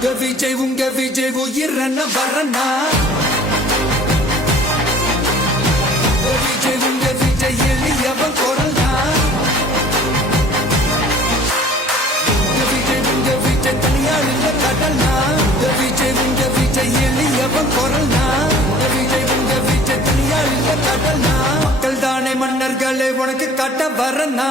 உங்க விஜய் உயிரன வரனா உங்க விஜய் எளியவன் குரல்னா உங்க விஜய் தனியாள் இல்ல கடல்னா உங்க விஜய் எளியவன் குரல்னா உங்க விஜய் தனியாள் இல்ல கடல்னா மக்கள் தானே மன்னர்களே உனக்கு காட்ட வரனா